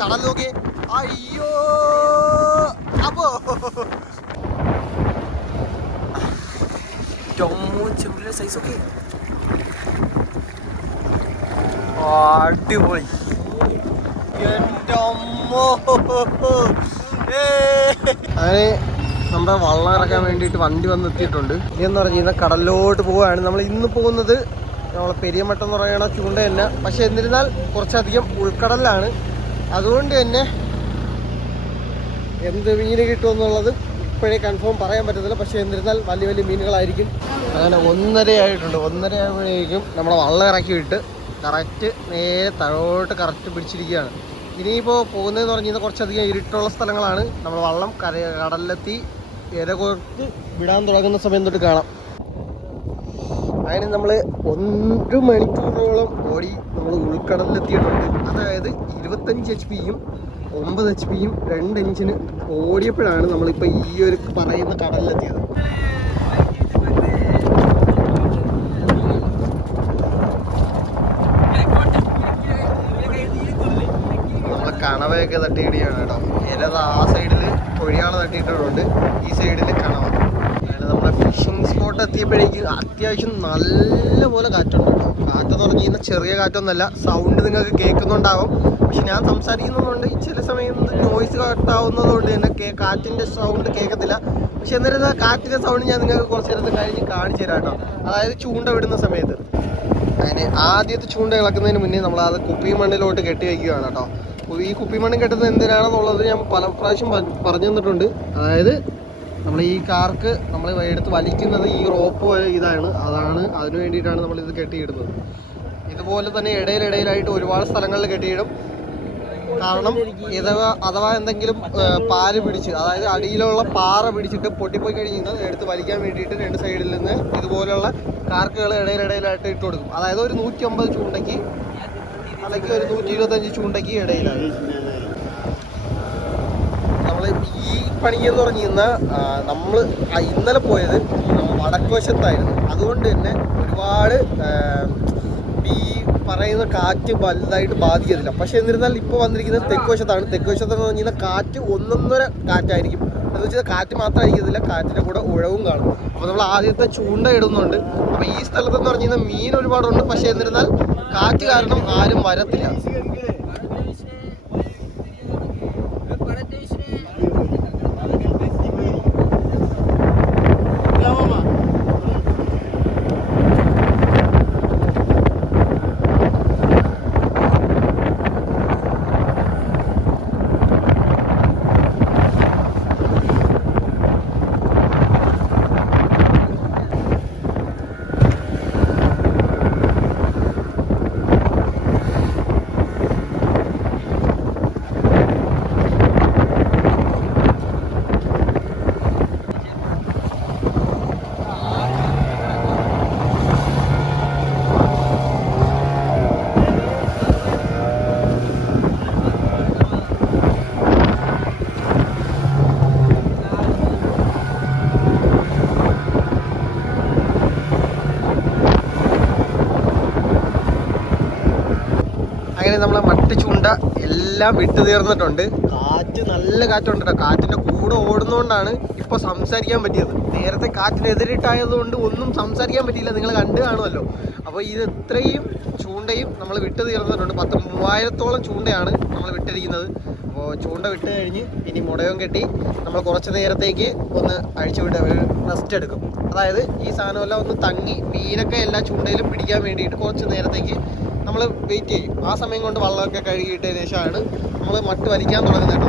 കടൽ നോക്കി. അയ്യോ അപ്പോ ചെമ്പിലെ സൈസൊക്കെ അടിപൊളി. എൻ്റെ അമ്മോ. അങ്ങനെ നമ്മുടെ വള്ളം ഇറക്കാൻ വേണ്ടിയിട്ട് വണ്ടി വന്നെത്തിയിട്ടുണ്ട്. ഇതെന്ന് പറഞ്ഞു കഴിഞ്ഞാൽ കടലിലോട്ട് പോവുകയാണ്. നമ്മൾ ഇന്ന് പോകുന്നത് നമ്മളെ പെരിയമട്ടം എന്ന് പറയുന്ന ചൂണ്ട തന്നെ. പക്ഷെ എന്നിരുന്നാൽ കുറച്ചധികം ഉൾക്കടലിലാണ്. അതുകൊണ്ട് തന്നെ എന്ത് മീൻ കിട്ടുമെന്നുള്ളത് ഇപ്പോഴേ കൺഫേം പറയാൻ പറ്റത്തില്ല. പക്ഷെ എന്നിരുന്നാൽ വലിയ വലിയ മീനുകളായിരിക്കും. അങ്ങനെ 1:30 ആയിട്ടുണ്ട്. 1:30 ആകുമ്പോഴേക്കും നമ്മളെ വള്ളം ഇറക്കി വിട്ട് കറക്റ്റ് നേരെ താഴോട്ട് കറക്റ്റ് പിടിച്ചിരിക്കുകയാണ്. ഇനിയിപ്പോൾ പോകുന്നതെന്ന് പറഞ്ഞു കഴിഞ്ഞാൽ കുറച്ചധികം ഇരുട്ടുള്ള സ്ഥലങ്ങളാണ്. നമ്മൾ വള്ളം കടലിലെത്തി ഇര കുറച്ച് വിടാൻ തുടങ്ങുന്ന സമയം തൊട്ട് കാണാം. അതിന് നമ്മൾ 1 മണിക്കൂറോളം ഓടി നമ്മൾ ഉൾക്കടലിലെത്തിയിട്ടുണ്ട്. അതായത് 25 HP-യും 9 HP-യും 2 ഇഞ്ചിന് ഓടിയപ്പോഴാണ് നമ്മളിപ്പോൾ ഈ ഒരു പറയുന്ന കടലിലെത്തിയത്. നമ്മളെ കണവയൊക്കെ തട്ടിയിടുകയാണ് കേട്ടോ. ഇരത് ആ സൈഡിൽ കൊഴിയാള് തട്ടിയിട്ടുണ്ട്, ഈ സൈഡിൽ കണവ. അങ്ങനെ നമ്മളെ ഫിഷിംഗ് സ്പോട്ട് എത്തിയപ്പോഴേക്കും അത്യാവശ്യം നല്ലപോലെ കാറ്റുണ്ട് കേട്ടോ. കാറ്റെന്ന് പറഞ്ഞു കഴിഞ്ഞാൽ ചെറിയ കാറ്റൊന്നുമല്ല. സൗണ്ട് നിങ്ങൾക്ക് കേൾക്കുന്നുണ്ടാവും. പക്ഷെ ഞാൻ സംസാരിക്കുന്നുണ്ട് ചില സമയത്ത് നോയ്സ് കട്ടാവുന്നതുകൊണ്ട് തന്നെ കാറ്റിൻ്റെ സൗണ്ട് കേൾക്കത്തില്ല. പക്ഷെ എന്നിരുന്നാൽ കാറ്റിൻ്റെ സൗണ്ട് ഞാൻ നിങ്ങൾക്ക് കുറച്ച് നേരത്തെ കഴിഞ്ഞ് കാണിച്ചു തരാം കേട്ടോ. അതായത് ചൂണ്ട വിടുന്ന സമയത്ത്. അങ്ങനെ ആദ്യത്തെ ചൂണ്ട ഇളക്കുന്നതിന് മുന്നേ നമ്മൾ അത് കുപ്പിമണ്ണിലോട്ട് കെട്ടി വയ്ക്കുകയാണ് കേട്ടോ. ഈ കുപ്പിമണ്ണ് കെട്ടുന്നത് എന്തിനാണെന്നുള്ളത് ഞാൻ പല പ്രാവശ്യം പറഞ്ഞു തന്നിട്ടുണ്ട്. അതായത് നമ്മൾ ഈ കാർക്ക് നമ്മൾ എടുത്ത് വലിക്കുന്നത് ഈ റോപ്പ് ഇതാണ്. അതിന് വേണ്ടിയിട്ടാണ് നമ്മളിത് കെട്ടിയിടുന്നത്. ഇതുപോലെ തന്നെ ഇടയിലായിട്ട് ഒരുപാട് സ്ഥലങ്ങളിൽ കെട്ടിയിടും. കാരണം അഥവാ എന്തെങ്കിലും പാല് പിടിച്ച്, അതായത് അടിയിലുള്ള പാറ പിടിച്ചിട്ട് പൊട്ടിപ്പോയി കഴിഞ്ഞാൽ എടുത്ത് വലിക്കാൻ വേണ്ടിയിട്ട് 2 സൈഡിൽ നിന്ന് ഇതുപോലെയുള്ള കാർക്കുകൾ ഇടയിലായിട്ട് ഇട്ട് കൊടുക്കും. അതായത് ഒരു 150 ചൂണ്ടയ്ക്ക് അല്ലെങ്കിൽ ഒരു 125 ചൂണ്ടയ്ക്ക് ഇടയിലാണ്. നമ്മൾ ഈ പണിയെന്ന് പറഞ്ഞു കഴിഞ്ഞാൽ നമ്മൾ ഇന്നലെ പോയത് വടക്ക് വശത്തായിരുന്നു. അതുകൊണ്ട് തന്നെ ഒരുപാട് ഈ പറയുന്ന കാറ്റ് വലുതായിട്ട് ബാധിക്കത്തില്ല. പക്ഷെ എന്നിരുന്നാൽ ഇപ്പോൾ വന്നിരിക്കുന്നത് തെക്ക് വശത്താണ്. തെക്ക് വശത്തെന്ന് പറഞ്ഞു കഴിഞ്ഞാൽ കാറ്റ് 1.5 കാറ്റായിരിക്കും. എന്ന് വെച്ചാൽ കാറ്റ് മാത്രമായിരിക്കത്തില്ല, കാറ്റിൻ്റെ കൂടെ ഉഴവും കാണും. അപ്പോൾ നമ്മൾ ആദ്യത്തെ ചൂണ്ട ഇടുന്നുണ്ട്. അപ്പോൾ ഈ സ്ഥലത്തെന്ന് പറഞ്ഞു കഴിഞ്ഞാൽ മീൻ ഒരുപാടുണ്ട്. പക്ഷെ എന്നിരുന്നാൽ കാറ്റ് കാരണം ആരും വരത്തില്ല. അങ്ങനെ നമ്മളെ മട്ട് ചൂണ്ട എല്ലാം വിട്ടു തീർന്നിട്ടുണ്ട്. കാറ്റ് നല്ല കാറ്റുണ്ട് കേട്ടോ. കാറ്റിൻ്റെ കൂടെ ഓടുന്നതുകൊണ്ടാണ് ഇപ്പോൾ സംസാരിക്കാൻ പറ്റിയത്. നേരത്തെ കാറ്റിനെതിരിട്ടായതുകൊണ്ട് ഒന്നും സംസാരിക്കാൻ പറ്റിയില്ല. നിങ്ങൾ കണ്ടു കാണുമല്ലോ. അപ്പോൾ ഇത് ഇത്രയും ചൂണ്ടയും നമ്മൾ വിട്ടു തീർന്നിട്ടുണ്ട്. 3000-ഓളം ചൂണ്ടയാണ് നമ്മൾ വിട്ടിരിക്കുന്നത്. അപ്പോൾ ചൂണ്ട വിട്ട് കഴിഞ്ഞ് ഇനി മുടയും കെട്ടി നമ്മൾ കുറച്ച് നേരത്തേക്ക് ഒന്ന് അഴിച്ചു വിട്ട് റെസ്റ്റ് എടുക്കും. അതായത് ഈ സാധനമെല്ലാം ഒന്ന് തങ്ങി മീനൊക്കെ എല്ലാ ചൂണ്ടയിലും പിടിക്കാൻ വേണ്ടിയിട്ട് കുറച്ച് നേരത്തേക്ക് നമ്മൾ വെയിറ്റ് ചെയ്യും. ആ സമയം കൊണ്ട് വെള്ളമൊക്കെ കഴുകിയിട്ടതിന് ശേഷമാണ് നമ്മൾ മട്ട് വലിക്കാൻ തുടങ്ങുന്നത് കേട്ടോ.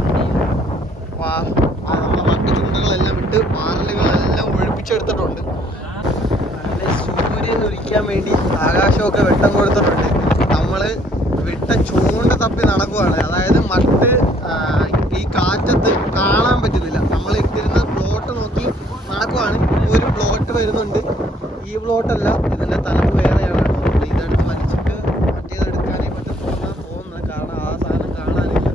നമ്മളെ മട്ട് ചൂണ്ടകളെല്ലാം ഇട്ട് പാറലുകളെല്ലാം ഒഴിപ്പിച്ചെടുത്തിട്ടുണ്ട്. സൂര്യൻ ഉദിക്കാൻ വേണ്ടി ആകാശമൊക്കെ വെട്ടം കൊടുത്തിട്ടുണ്ട്. നമ്മൾ വിട്ട ചൂണ്ട തപ്പി നടക്കുവാണ്. അതായത് മട്ട് ഈ കാറ്റത്ത് കാണാൻ പറ്റുന്നില്ല. നമ്മൾ ഇട്ടിരുന്ന പ്ലോട്ട് നോക്കി നടക്കുവാണ്. ഒരു പ്ലോട്ട് വരുന്നുണ്ട്. ഈ പ്ലോട്ടല്ല, ഇതിൻ്റെ തലപ്പ് വേറെയാണ്. ഇതെടുത്ത് വലിച്ചിട്ട് മറ്റേതെടുക്കാനേ പറ്റത്തുള്ളൂ തോന്നുന്നത്. കാരണം ആ സാധനം കാണാനില്ല.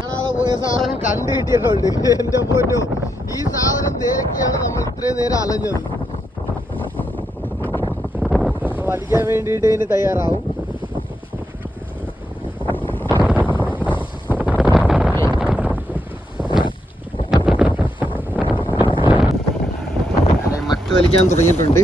കാണാതെ പോയ സാധനം കണ്ടു കിട്ടിയിട്ടുണ്ട്. എൻ്റെ പൊന്നോ, ഈ സാധനം തേക്കിയാണ് നമ്മൾ ഇത്രയും നേരം അലഞ്ഞത്. വലിക്കാൻ വേണ്ടിയിട്ട് ഇതിന് തയ്യാറാവും. മട്ട് വലിക്കാൻ തുടങ്ങിയിട്ടുണ്ട്.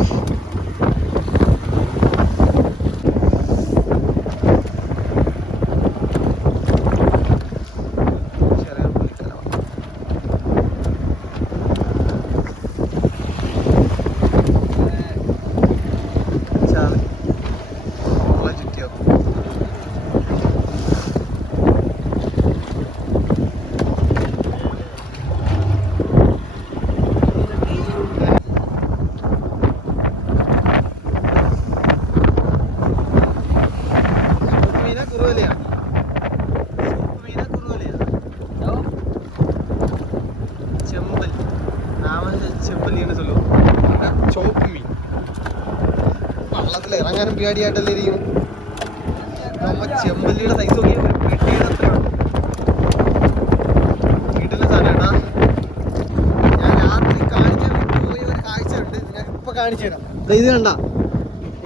വള്ളത്തിൽ ഇറങ്ങാനും പേടിയായിട്ടല്ലേ ഇരിക്കും. നമ്മ ചെമ്പല്ലിയുടെ സൈസ് നോക്കിയാൽ വീട്ടിലെ സാധനേട്ടാ. ഞാൻ രാത്രി കാണിക്കാൻ പോയ ഒരു കാഴ്ച ഉണ്ട്, നിങ്ങൾക്ക് ഇപ്പൊ കാണിച്ചു തരാം. ഇത് കണ്ട,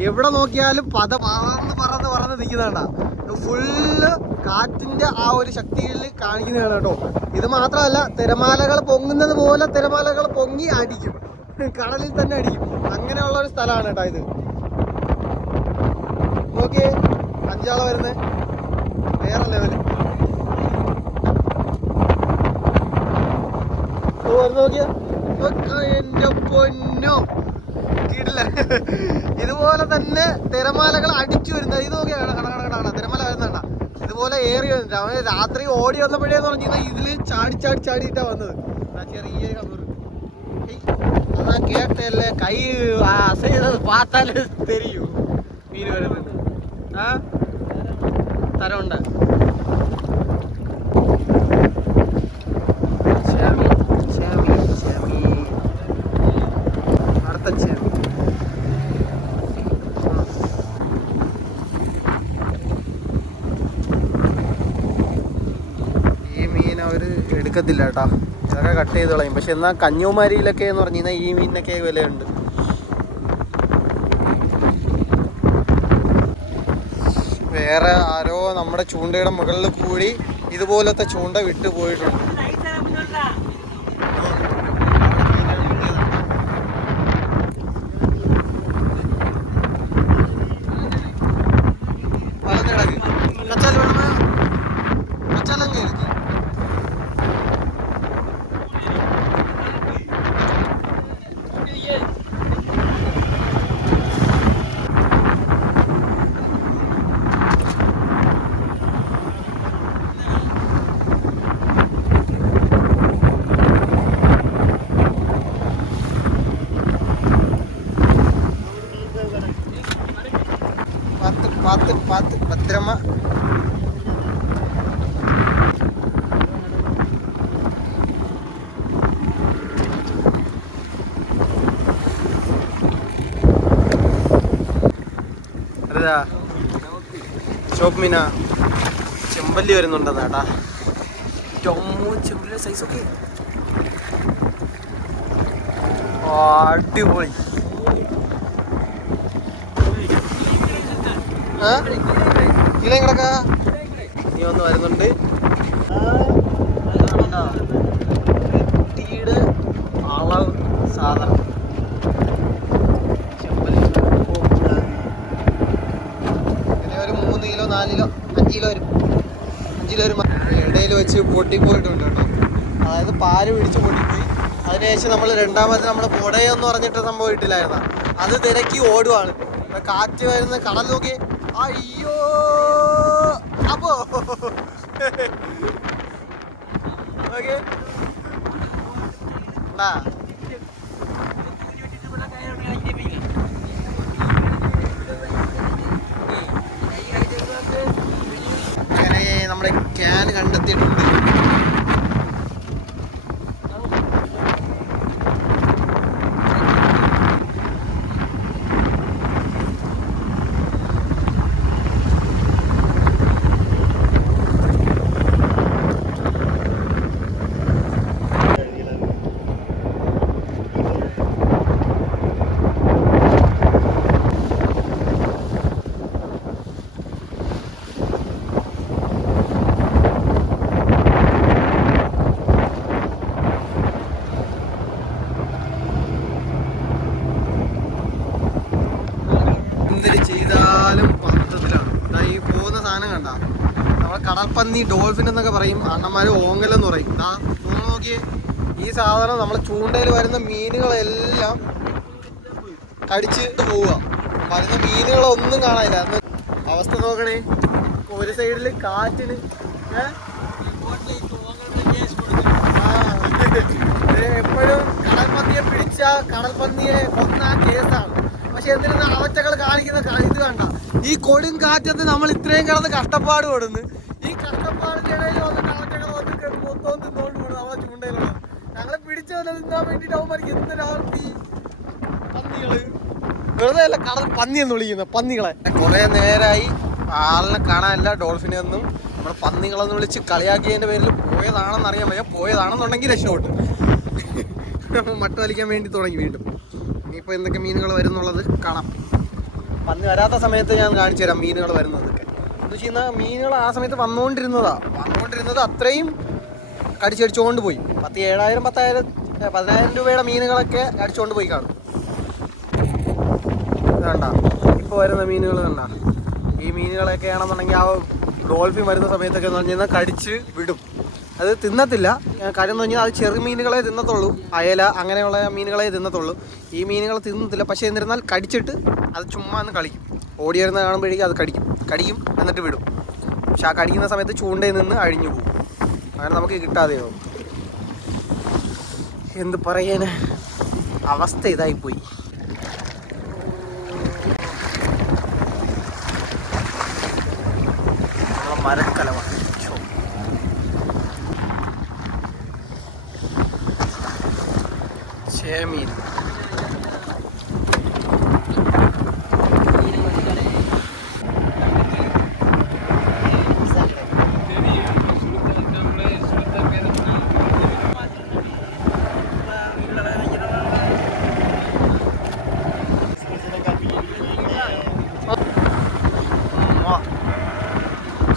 എവിടെ നോക്കിയാലും പറന്ന് നിൽക്കുന്നതാണ്ട. ഫുള്ള് കാറ്റിന്റെ ആ ഒരു ശക്തിയിൽ കാണിക്കുന്നതാണ് കേട്ടോ. ഇത് മാത്രമല്ല, തിരമാലകൾ പൊങ്ങുന്നത് പോലെ തിരമാലകൾ പൊങ്ങി അടിക്കും, കടലിൽ തന്നെ അടിക്കും. അങ്ങനെയുള്ള ഒരു സ്ഥലമാണ് കേട്ടോ ഇത്. നോക്കിയേ, 5 ആള് വരുന്നത്, വേറെ ലെവല്. നോക്കിയ എന്റെ പൊന്നോ, കിടില. ഇതുപോലെ തന്നെ തിരമാലകൾ അടിച്ചു വരുന്നത്. ഇത് നോക്കിയാ കട തിരമാല വരുന്നണ്ട. ഇതുപോലെ ഏറി വന്നിട്ട് അവന് രാത്രി ഓടി വന്നപ്പോഴേന്ന് പറഞ്ഞാൽ ഇതില് ചാടിയിട്ടാ വന്നത്. ചെറിയ കമ്പൂർ അതാ കേട്ടല്ലേ, കൈ അസൈന്നത് പാത്താല് തെരിയൂ മീൻ വരുന്നത്. ആ തരമുണ്ട്. അടുത്ത ചേമി. ഈ മീൻ അവര് എടുക്കത്തില്ല കേട്ടാ, ഇതൊക്കെ കട്ട് ചെയ്ത് കളയും. പക്ഷെ എന്നാൽ കന്യാകുമാരിയിലൊക്കെ എന്ന് പറഞ്ഞു കഴിഞ്ഞാൽ ഈ മീനിനൊക്കെ വിലയുണ്ട്. വേറെ ആരോ നമ്മുടെ ചൂണ്ടയുടെ മുകളിൽ കൂടി ഇതുപോലത്തെ ചൂണ്ട വിട്ടു പോയിട്ടുണ്ട്. பார்த்து பத்திரமா. അതാ ചോപ്പ് മീന, ചെമ്പല്ലി വരുന്നുണ്ടെന്നാട്ടാ. ചെമ്പല്ലിയുടെ സൈസൊക്കെ അടിപൊളി. ഇല കിടക്ക നീ ഒന്ന് വരുന്നുണ്ട്. കുട്ടിയുടെ അളവ് സാധനം പിന്നെ ഒരു 3 കിലോ 4 കിലോ 5 കിലോ വരും. 5 കിലോ വരും. ഇടയിൽ വെച്ച് പൊട്ടിപ്പോയിട്ടുണ്ട് കേട്ടോ. അതായത് പാല് പിടിച്ച് പൊട്ടിപ്പോയി. അതിനുശേഷം നമ്മൾ രണ്ടാമത് നമ്മൾ പൊടയെന്ന് പറഞ്ഞിട്ട് സംഭവം ഇട്ടില്ലായിരുന്ന, അത് തിരക്കി ഓടുവാണ്. കാറ്റ് വരുന്ന കടൽ നോക്കി, അയ്യോ അപ്പോ ഓക്കെ അങ്ങനെ നമ്മുടെ ക്യാൻ കണ്ടെത്തിയിട്ടുണ്ട്. എന്തിന് ചെയ്താലും പന്തത്തിലാണ്. ഈ പോകുന്ന സാധനം കണ്ട, നമ്മളെ കടൽപ്പന്നി, ഡോൾഫിൻ എന്നൊക്കെ പറയും, അണ്ണന്മാർ ഓങ്ങലെന്ന് പറയും. നോക്കിയേ, ഈ സാധനം നമ്മൾ ചൂണ്ടയിൽ വരുന്ന മീനുകളെല്ലാം കടിച്ച് പോവുക. വരുന്ന മീനുകളൊന്നും കാണാനില്ല. അവസ്ഥ നോക്കണേ, ഒരു സൈഡിൽ കാറ്റിന് എപ്പോഴും കടൽപ്പന്നിയെ പിടിച്ച കടൽപ്പന്നിയെ കൊന്ന കേസാണ്. പക്ഷെ എന്തിനാ അവറ്റകൾ കാണിക്കുന്ന ഇത് കണ്ട, ഈ കൊടും കാറ്റത്ത് നമ്മൾ ഇത്രയും കിടന്ന് കഷ്ടപ്പാട് കൊടുന്ന്, ഈ കഷ്ടപ്പാടിന്റെ ഇടയിൽ വന്നിട്ട് അവറ്റകൾ വന്നിട്ട് മൊത്തം തിന്നോണ്ട് പോകണം നമ്മളെ ചൂണ്ടയിലുള്ളത്. ഞങ്ങളെ പിടിച്ചു വന്ന് തിന്നാൻ വേണ്ടിയിട്ട് അവന്മാർക്ക് എന്തൊരാൾത്തി പന്നികള്, വെറുതെ അല്ല കടൽ പന്നി എന്ന് വിളിക്കുന്നത്, പന്നികളെ. കുറെ നേരമായി ആളിനെ കാണാനില്ല, ഡോൾഫിനെ ഒന്നും. നമ്മൾ പന്നികളെന്ന് വിളിച്ച് കളിയാക്കിയതിന്റെ പേരിൽ പോയതാണെന്ന് അറിയാൻ വയ്യ. പോയതാണെന്നുണ്ടെങ്കിൽ രക്ഷപ്പെട്ടു. മട്ട വലിക്കാൻ വേണ്ടി തുടങ്ങി വീണ്ടും. ഇനിയിപ്പോൾ എന്തൊക്കെ മീനുകൾ വരുന്നുള്ളത് കാണാം. പന്നി വരാത്ത സമയത്ത് ഞാൻ കാണിച്ചു തരാം മീനുകൾ വരുന്നതൊക്കെ. എന്ന് വെച്ച് കഴിഞ്ഞാൽ മീനുകൾ ആ സമയത്ത് വന്നുകൊണ്ടിരുന്നത് അത്രയും കടിച്ചടിച്ചുകൊണ്ട് പോയി. 7,000 10,000 രൂപയുടെ മീനുകളൊക്കെ അടിച്ചുകൊണ്ട് പോയി കാണും. കണ്ട ഇപ്പോൾ വരുന്ന മീനുകൾ കണ്ട, ഈ മീനുകളൊക്കെ ആണെന്നുണ്ടെങ്കിൽ ആ ഡോൾഫിൻ വരുന്ന സമയത്തൊക്കെ എന്ന് പറഞ്ഞു കഴിഞ്ഞാൽ കടിച്ച് വിടും. അത് തിന്നത്തില്ല. കാര്യം എന്ന് പറഞ്ഞാൽ അത് ചെറു മീനുകളെ തിന്നത്തുള്ളൂ, അയല അങ്ങനെയുള്ള മീനുകളെ തിന്നത്തുള്ളൂ. ഈ മീനുകളെ തിന്നത്തില്ല. പക്ഷേ എന്നിരുന്നാൽ കടിച്ചിട്ട് അത് ചുമ്മാ ഒന്ന് കളിക്കും. ഓടി വരുന്ന കാണുമ്പോഴേക്കും അത് കടിക്കും എന്നിട്ട് വിടും. പക്ഷെ ആ കടിക്കുന്ന സമയത്ത് ചൂണ്ടയിൽ നിന്ന് അഴിഞ്ഞു പോകും. അങ്ങനെ നമുക്ക് കിട്ടാതെയാവും. എന്ത് പറയാന്, അവസ്ഥ ഇതായിപ്പോയി. മരക്കലവ ചേമീൻ,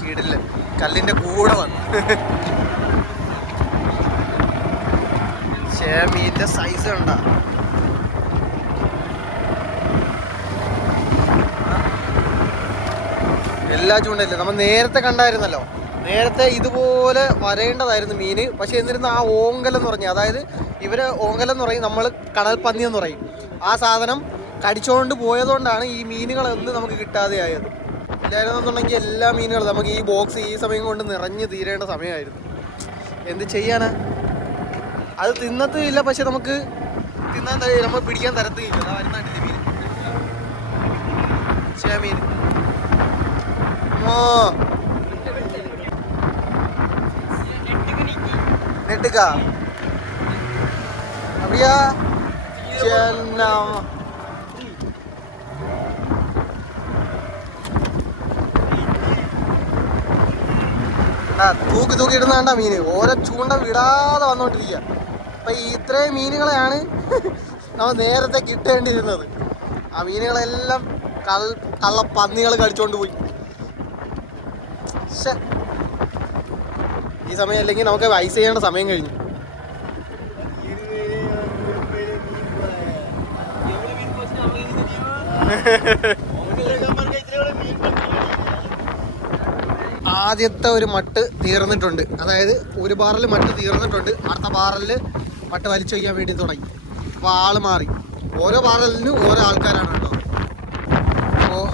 കിടില് കല്ലിന്റെ കൂടെ വന്നു. മീനിന്റെ സൈസ് കണ്ട, എല്ലാ ചൂണ്ടയില്ല. നമ്മൾ നേരത്തെ കണ്ടായിരുന്നല്ലോ, നേരത്തെ ഇതുപോലെ വരേണ്ടതായിരുന്നു മീന്. പക്ഷെ എന്നിരുന്ന ആ ഓങ്കലെന്ന് പറഞ്ഞാൽ, അതായത് ഇവര് ഓങ്കലെന്ന് പറയും, നമ്മൾ കടൽ പന്നി എന്ന് പറയും. ആ സാധനം കടിച്ചുകൊണ്ട് പോയതുകൊണ്ടാണ് ഈ മീനുകളൊന്നും നമുക്ക് കിട്ടാതെ ആയത്. ഇല്ലായിരുന്നെന്നുണ്ടെങ്കിൽ എല്ലാ മീനുകളും നമുക്ക് ഈ ബോക്സ് ഈ സമയം കൊണ്ട് നിറഞ്ഞു തീരേണ്ട സമയമായിരുന്നു. എന്ത് ചെയ്യാനാ, അത് തിന്നത്തില്ല. പക്ഷെ നമുക്ക് തിന്നാൻ നമ്മൾ പിടിക്കാൻ തരത്തില്ല. അതാ വരുന്നില്ല മീൻ, ചേമീൻ. നെട്ടുക அப்படியா? തൂക്കി ഇടുന്നാണ്ട മീന് ഓരോ ചൂണ്ട വിടാതെ വന്നോണ്ടിരിക്കുക. അപ്പൊ ഇത്രയും മീനുകളെയാണ് നമ്മൾ നേരത്തെ കിട്ടേണ്ടിയിരുന്നത്. ആ മീനുകളെല്ലാം കള്ള പന്നികൾ കടിച്ചോണ്ട് പോയി. ഈ സമയം അല്ലെങ്കിൽ നമുക്ക് ഐസ് ചെയ്യേണ്ട സമയം കഴിഞ്ഞു. ആദ്യത്തെ ഒരു മട്ട് തീർന്നിട്ടുണ്ട്. അതായത് ഒരു ബാറിൽ മട്ട് തീർന്നിട്ടുണ്ട്. അടുത്ത ബാറിൽ മട്ട് വലിച്ചു വയ്ക്കാൻ വേണ്ടി തുടങ്ങി. അപ്പോൾ ആള് മാറി. ഓരോ ബാറലിനും ഓരോ ആൾക്കാരാണ് കേട്ടോ. അപ്പോൾ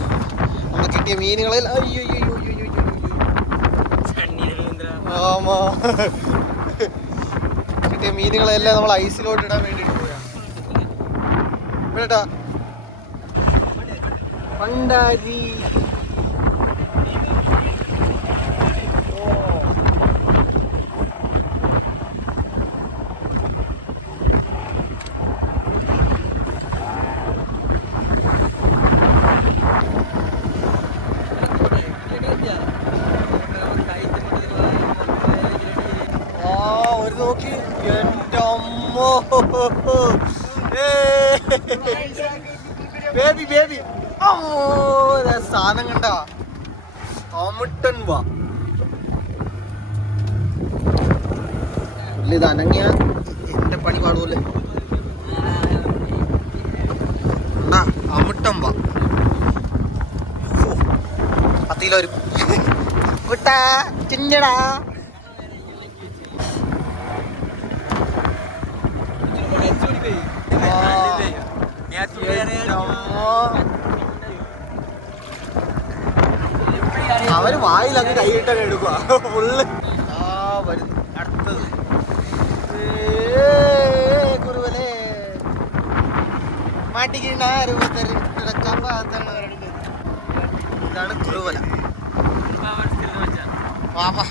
നമ്മൾ കിട്ടിയ മീനുകളിൽ കിട്ടിയ മീനുകളെല്ലാം നമ്മൾ ഐസിലോട്ട് ഇടാൻ വേണ്ടിയിട്ട് പോവുകയാണ്. കേട്ടാ പണ്ടാരി നോക്കി എൻ്റെ അമ്മോ, ബേബി ബേബി സാധനം കണ്ട അമിട്ടൻ വാ. ഇത് അനങ്ങിയ എന്റെ പണി പാടുമല്ലേ. അമിട്ടൻ വാ കത്തിയിലൊരു കുട്ടാ ചിഞ്ഞടാ. അവര് വായിലങ്ങ് കൈയിട്ടൊക്കെ എടുക്കുക ഫുള്ള്. വരുന്നു അടുത്തത് കുറുവലേ മാട്ടിക്കിണ്ടാണ്. ഇതാണ് കുറുവല. വാപ്പാ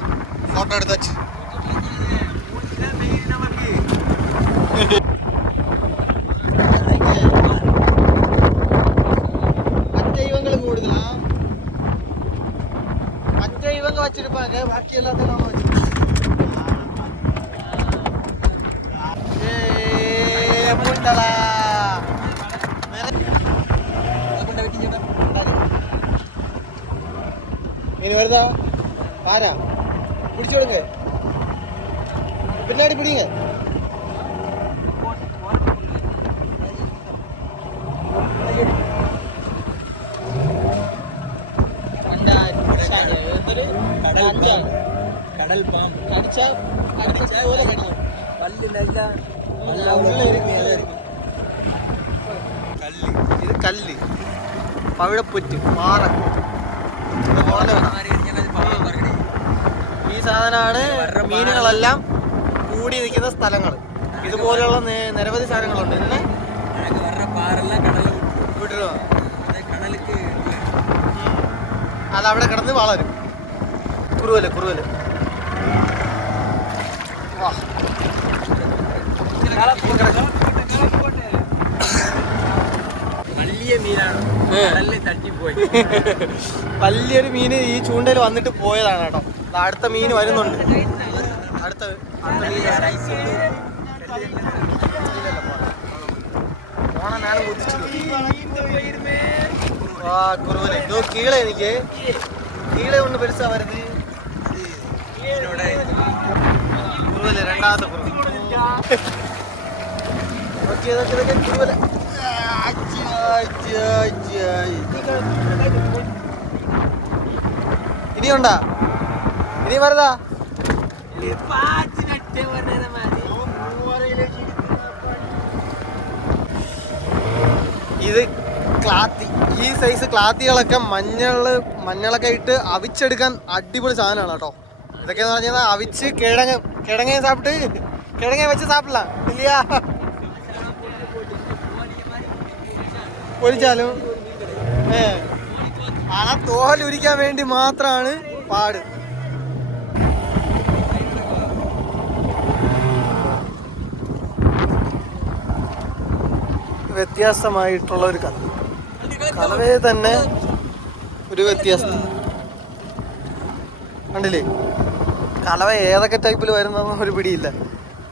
ഫോട്ടോ എടുത്ത് വെച്ച് മറ്റൈവങ്ങൾ കൂടുതലാ. മറ്റൈവങ്ക വച്ചിരുപ്പാങ്ക ബാക്കി എല്ലാത്തിനും വെച്ചു. இனி வருதா பாரா பிடிச்சு விடுங்க, பின்னாடி பிடிங்க. கடல் பாம்பு கடிச்சா போல கடிக்கும். பல்லு நல்லா உள்ள இருக்கு. கல்லு, இது கல்லு, പവിഴപ്പുറ്റ്, പാറ. ഈ സാധനമാണ് മീനുകളെല്ലാം കൂടി നിൽക്കുന്ന സ്ഥലങ്ങൾ. ഇതുപോലെയുള്ള നിരവധി സാധനങ്ങളുണ്ട്. ഇതിനെ അതവിടെ കിടന്ന് വളരും. കുറുവല് കുറുവല് വലിയൊരു മീന് ഈ ചൂണ്ടയിൽ വന്നിട്ട് പോയതാണ് കേട്ടോ. അടുത്ത മീൻ വരുന്നുണ്ട്. അടുത്ത ഓണനാണ് മുതിച്ചത്. കുറുവല് ഇതോ കീളെ, എനിക്ക് കീളെ കൊണ്ട് പെരുസാ വരുന്നത്. കുറുവല് രണ്ടാമത്തെ കുറുവല്. ഇതൊക്കെ കുറുവല്. ഇനിയുണ്ടാ? ഇനി വരുതാ? ഇത് ക്ലാത്തി. ഈ സൈസ് ക്ലാത്തികളൊക്കെ മഞ്ഞളൊക്കെ ഇട്ട് അവിച്ചെടുക്കാൻ അടിപൊളി സാധനമാണ് കേട്ടോ. ഇതൊക്കെയെന്ന് പറഞ്ഞാൽ അവിച്ച് കിഴങ്ങ സാപ്പിട്ട് കിഴങ്ങ വെച്ച് സാപ്പിടല ഇല്ല, പൊരിച്ചാലും ആ തോലുരിക്കാൻ വേണ്ടി മാത്രമാണ് പാട്. വ്യത്യാസമായിട്ടുള്ള ഒരു കഥ. കലവയെ തന്നെ ഒരു വ്യത്യാസം കണ്ടില്ലേ? കലവ ഏതൊക്കെ ടൈപ്പിൽ വരുന്നതെന്ന് ഒരു പിടിയില്ല.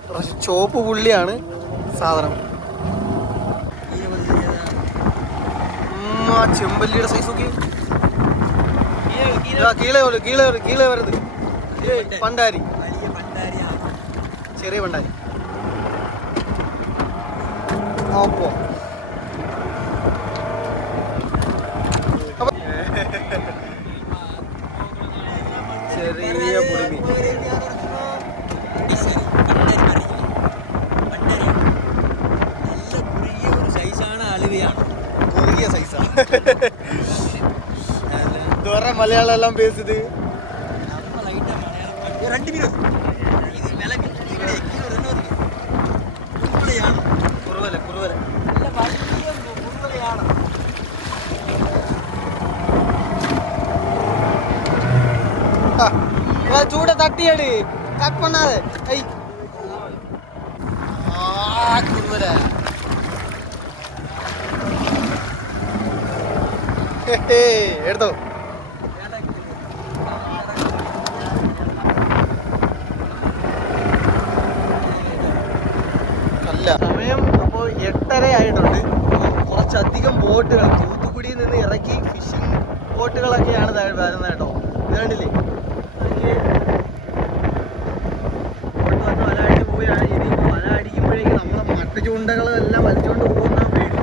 കുറച്ച് ചോപ്പ് പുള്ളിയാണ് സാധനം. ചെമ്പല്ലിയുടെ സൈസ് നോക്കി. കീഴെ വരുന്നത് പണ്ടാരി, ചെറിയ പണ്ടാരി. ഓപ്പോ ചെറിയ പുളിമീൻ. കുറുകിയ സൈസാ. ഇതുവരെ മലയാളം എല്ലാം പേസിത്. കുറുവല കുറുവല ചൂട തട്ടിയാട് കട്ട് பண்ணாத. കുറുവല എടുത്തോ. കല്ല. സമയം അപ്പോൾ 8:30 ആയിട്ടുണ്ട്. കുറച്ചധികം ബോട്ടുകൾ തൂത്തുക്കുടിയിൽ നിന്ന് ഇറക്കി ഫിഷിംഗ് ബോട്ടുകളൊക്കെയാണ് വരുന്നത് കേട്ടോ. ഇത് കണ്ടില്ലേ? ബോട്ട് വന്ന് വല അടിച്ച് പോവുകയാണ്. ഇനി വല അടിക്കുമ്പോഴേക്കും നമ്മളെ മട്ടു ചൂണ്ടകളും എല്ലാം വലിച്ചുകൊണ്ട് പോകുന്ന പേടി.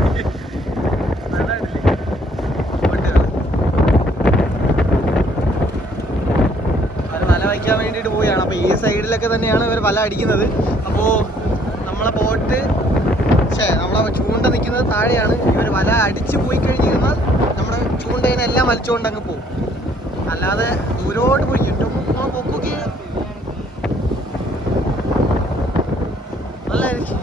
സൈഡിലൊക്കെ തന്നെയാണ് ഇവർ വല അടിക്കുന്നത്. അപ്പോൾ നമ്മളെ ബോട്ട് നമ്മളെ ചൂണ്ട നിൽക്കുന്നത് താഴെയാണ്. ഇവർ വല അടിച്ച് പോയി കഴിഞ്ഞിരുന്നാൽ നമ്മുടെ ചൂണ്ടേനെല്ലാം വലിച്ചുകൊണ്ട് അങ്ങ് പോകും. അല്ലാതെ ദൂരോട്ട് പോയി ചുറ്റും പൊക്കൊക്കെ നല്ലതായിരിക്കും.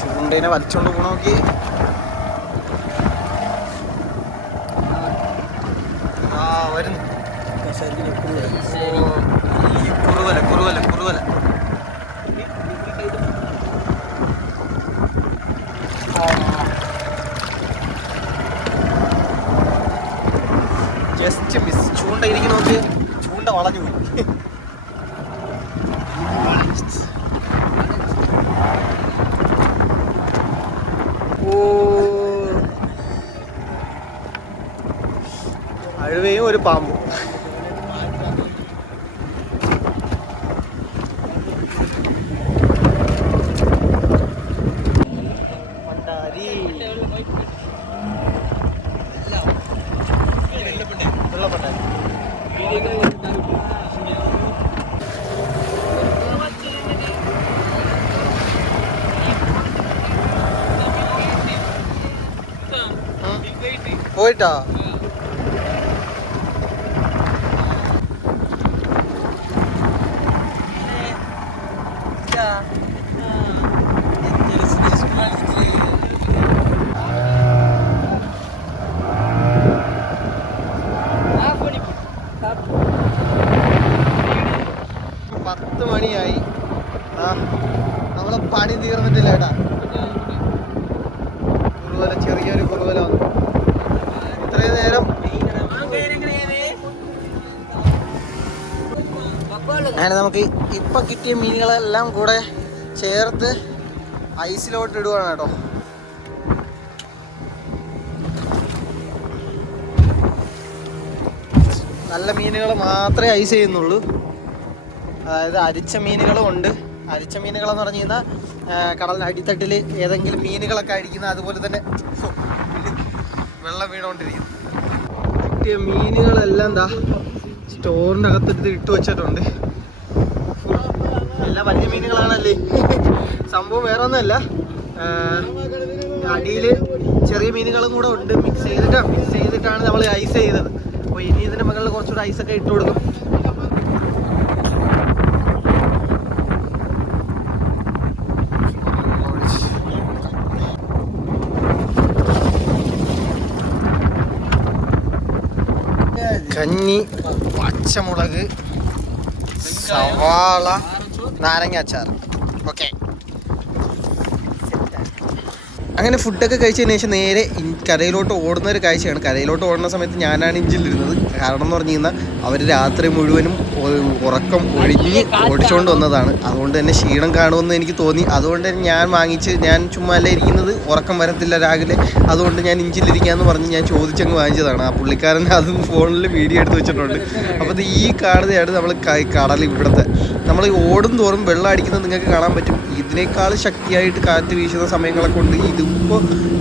ചൂണ്ടേനെ വലിച്ചോണ്ട് പോണോക്കി. വരുന്നു കുറുവല കുറുവല കുറുവല. Just miss. ചൂണ്ട ഇരിക്കും നോക്കി, ചൂണ്ട വളഞ്ഞു പോയി. അഴുവയും ഒരു പാമ്പും. പോയിട്ടാ മണിയായി. നമ്മളെ പണി തീർന്നിട്ടില്ല ഏട്ടാ. കുറുവല, ചെറിയൊരു കുറുവല വന്നു. ഇത്രയും നേരം അങ്ങനെ നമുക്ക് ഇപ്പം കിട്ടിയ മീനുകളെല്ലാം കൂടെ ചേർത്ത് ഐസിലോട്ട് ഇടുവാണ് കേട്ടോ. നല്ല മീനുകൾ മാത്രമേ ഐസ് ചെയ്യുന്നുള്ളൂ. അതായത് അരിച്ച മീനുകളും ഉണ്ട്. അരിച്ച മീനുകളെന്ന് പറഞ്ഞു കഴിഞ്ഞാൽ കടലിന് അടിത്തട്ടിൽ ഏതെങ്കിലും മീനുകളൊക്കെ അടിക്കുന്ന അതുപോലെ തന്നെ വെള്ളം വീണുകൊണ്ടിരിക്കും. കിട്ടിയ മീനുകളെല്ലാം എന്താ സ്റ്റോറിൻ്റെ അകത്തെടുത്ത് ഇട്ട് വെച്ചിട്ടുണ്ട്. എല്ലാം വലിയ മീനുകളാണല്ലേ. സംഭവം വേറെ ഒന്നുമല്ല, അടിയിൽ ചെറിയ മീനുകളും കൂടെ ഉണ്ട്. മിക്സ് ചെയ്തിട്ടാണ് നമ്മൾ ഐസ് ചെയ്തത്. അപ്പോൾ ഇനി ഇതിൻ്റെ മുകളിൽ കുറച്ചുകൂടെ ഐസൊക്കെ ഇട്ട് കൊടുക്കും. കഞ്ഞി, പച്ചമുളക്, സവാള, നാരങ്ങ അച്ചാർ. ഓക്കെ, അങ്ങനെ ഫുഡൊക്കെ കഴിച്ചതിന് ശേഷം നേരെ കരയിലോട്ട് ഓടുന്ന ഒരു കാഴ്ചയാണ്. കരയിലോട്ട് ഓടുന്ന സമയത്ത് ഞാനാണ് ഇഞ്ചിലിരുന്നത്. കാരണം എന്ന് പറഞ്ഞു കഴിഞ്ഞാൽ അവർ രാത്രി മുഴുവനും ഉറക്കം ഒഴിഞ്ഞ് ഓടിച്ചുകൊണ്ട് വന്നതാണ്. അതുകൊണ്ട് തന്നെ ക്ഷീണം കാണുമെന്ന് എനിക്ക് തോന്നി. അതുകൊണ്ട് തന്നെ ഞാൻ ചുമ്മാ അല്ല ഇരിക്കുന്നത്, ഉറക്കം വരത്തില്ല രാവിലെ, അതുകൊണ്ട് ഞാൻ ഇഞ്ചിലിരിക്കാമെന്ന് പറഞ്ഞ് ഞാൻ ചോദിച്ചങ്ങ് വാങ്ങിച്ചതാണ്. ആ പുള്ളിക്കാരൻ അതും ഫോണിൽ വീഡിയോ എടുത്ത് വെച്ചിട്ടുണ്ട്. അപ്പോൾ ഇത് ഈ കാണുന്നതാണ് നമ്മൾ കടൽ. ഇവിടുത്തെ നമ്മൾ ഓടും തോറും വെള്ളം അടിക്കുന്നത് നിങ്ങൾക്ക് കാണാൻ പറ്റും. ഇതിനേക്കാൾ ശക്തിയായിട്ട് കാറ്റ് വീശുന്ന സമയങ്ങളൊക്കെ ഉണ്ട്.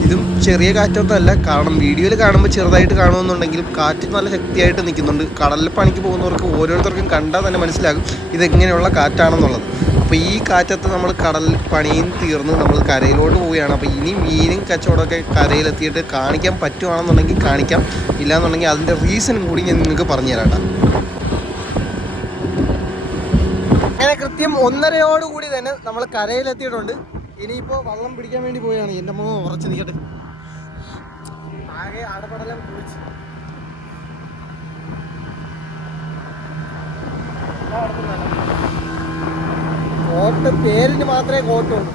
ഇതും ചെറിയ കാറ്റൊന്നുമല്ല. കാരണം വീഡിയോയിൽ കാണുമ്പോൾ ചെറുതായിട്ട് കാണുമെന്നുണ്ടെങ്കിലും കാറ്റ് നല്ല ശക്തിയായിട്ട് നിൽക്കുന്നുണ്ട്. കടലിൽ പണിക്ക് പോകുന്നവർക്ക് ഓരോരുത്തർക്കും കണ്ടാൽ തന്നെ മനസ്സിലാകും ഇതെങ്ങനെയുള്ള കാറ്റാണെന്നുള്ളത്. അപ്പോൾ ഈ കാറ്റത്ത് നമ്മൾ കടലിൽ പണിയും തീർന്ന് നമ്മൾ കരയിലോട്ട് പോവുകയാണ്. അപ്പോൾ ഇനി മീനും കച്ചവടമൊക്കെ കരയിലെത്തിയിട്ട് കാണിക്കാൻ പറ്റുവാണെന്നുണ്ടെങ്കിൽ കാണിക്കാം, ഇല്ലയെന്നുണ്ടെങ്കിൽ അതിൻ്റെ റീസണും കൂടി ഞാൻ നിങ്ങൾക്ക് പറഞ്ഞു തരാം. അങ്ങനെ കൃത്യം 1:30 തന്നെ നമ്മൾ കരയിലെത്തിയിട്ടുണ്ട്. ഇനിയിപ്പോൾ വള്ളം പിടിക്കാൻ വേണ്ടി പോവുകയാണ്. എൻ്റെ അമ്മ ഉറച്ച് നിൽക്കട്ടെ. ആകെ അടപടലം കുളിച്ച് കോട്ട് പേരിന് മാത്രമേ കോട്ടുള്ളൂ.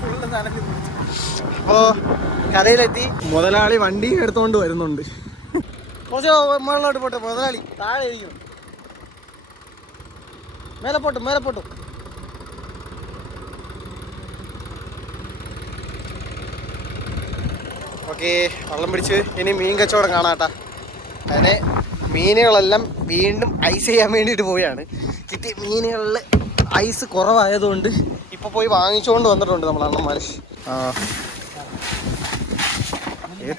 ഫുള്ള് നനഞ്ഞ് കുളിച്ചു. അപ്പോൾ കരയിലെത്തി. മുതലാളി വണ്ടി എടുത്തുകൊണ്ട് വരുന്നുണ്ട്. കുറച്ച് മുകളിലോട്ട് പോട്ടെ. മുതലാളി താഴെ ഇരിക്കുന്നു. മേലെ പോട്ടും ഓക്കെ, വെള്ളം പിടിച്ച് ഇനി മീൻ കച്ചവടം കാണാട്ടാ. അങ്ങനെ മീനുകളെല്ലാം വീണ്ടും ഐസ് ചെയ്യാൻ വേണ്ടിയിട്ട് പോവുകയാണ്. കിട്ടിയ മീനുകളിൽ ഐസ് കുറവായതുകൊണ്ട് ഇപ്പോൾ പോയി വാങ്ങിച്ചുകൊണ്ട് വന്നിട്ടുണ്ട് നമ്മൾ അണ്ണന്മാർ.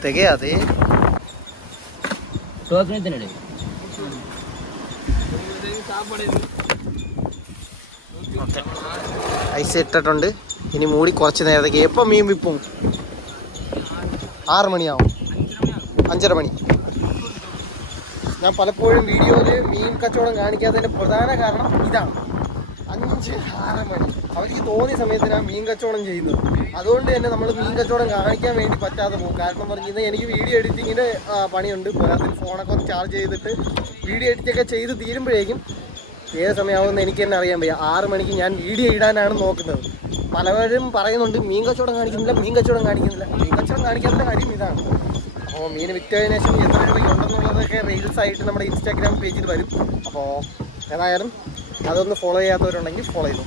തികയാതെ ഐസ് ഇട്ടിട്ടുണ്ട്. ഇനി മൂടി കുറച്ച് നേരത്തേക്ക്. എപ്പോൾ മീൻ വിൽപ്പും? 6 മണിയാവും, 5:30 മണി. ഞാൻ പലപ്പോഴും വീഡിയോയിൽ മീൻ കച്ചവടം കാണിക്കാത്തതിൻ്റെ പ്രധാന കാരണം ഇതാണ്. 5-6 മണി അവർക്ക് തോന്നിയ സമയത്തിനാണ് മീൻ കച്ചവടം ചെയ്യുന്നത്. അതുകൊണ്ട് തന്നെ നമ്മൾ മീൻ കച്ചവടം കാണിക്കാൻ വേണ്ടി പറ്റാതെ പോകും. കാരണം പറഞ്ഞു കഴിഞ്ഞാൽ എനിക്ക് വീഡിയോ എഡിറ്റിങ്ങിൻ്റെ പണിയുണ്ട്. അതിൽ ഫോണൊക്കെ ഒന്ന് ചാർജ് ചെയ്തിട്ട് വീഡിയോ എഡിറ്റൊക്കെ ചെയ്ത് തീരുമ്പോഴേക്കും ഏത് സമയമാകുമെന്ന് എനിക്ക് തന്നെ അറിയാൻ വയ്യ. 6 മണിക്ക് ഞാൻ വീഡിയോ ഇടാനാണ് നോക്കുന്നത്. പലവരും പറയുന്നുണ്ട് മീൻ കച്ചവടം കാണിക്കുന്നില്ല, മീൻ കച്ചവടം കാണിക്കുന്നില്ല. മീൻ കച്ചവടം കാണിക്കാത്ത കാര്യം ഇതാണ്. അപ്പോൾ മീൻ വിറ്റതിന് ശേഷം എത്ര രൂപയ്ക്ക് ഉണ്ടെന്നുള്ളതൊക്കെ റീൽസ് ആയിട്ട് നമ്മുടെ ഇൻസ്റ്റാഗ്രാം പേജിൽ വരും. അപ്പോൾ ഏതായാലും അതൊന്ന് ഫോളോ ചെയ്യാത്തവരുണ്ടെങ്കിൽ ഫോളോ ചെയ്തു.